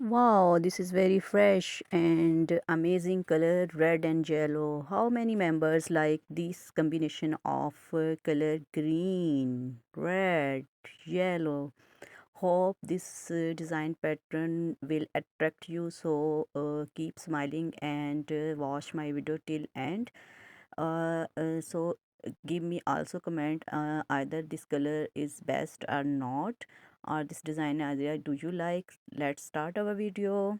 Wow, this is very fresh and amazing color, red and yellow. How many members like this combination of color green, red, yellow? Hope this design pattern will attract you. So keep smiling and watch my video till end. Give me also comment either this color is best or not, or this design idea do you like. Let's start our video.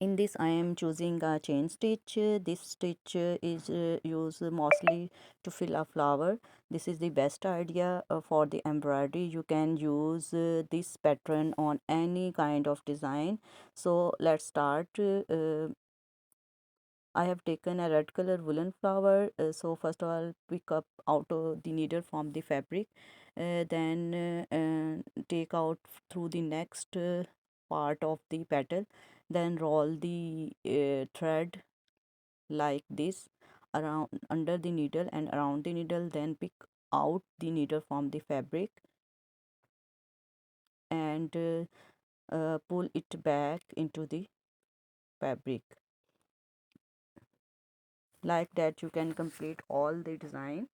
In this I am choosing a chain stitch. This stitch is used mostly to fill a flower. This is the best idea for the embroidery. You can use this pattern on any kind of design. So let's start. I have taken a red color woolen flower. So first of all, pick up out the needle from the fabric, then take out through the next part of the petal, then roll the thread like this around under the needle and around the needle. Then pick out the needle from the fabric and pull it back into the fabric. Like that, you can complete all the design.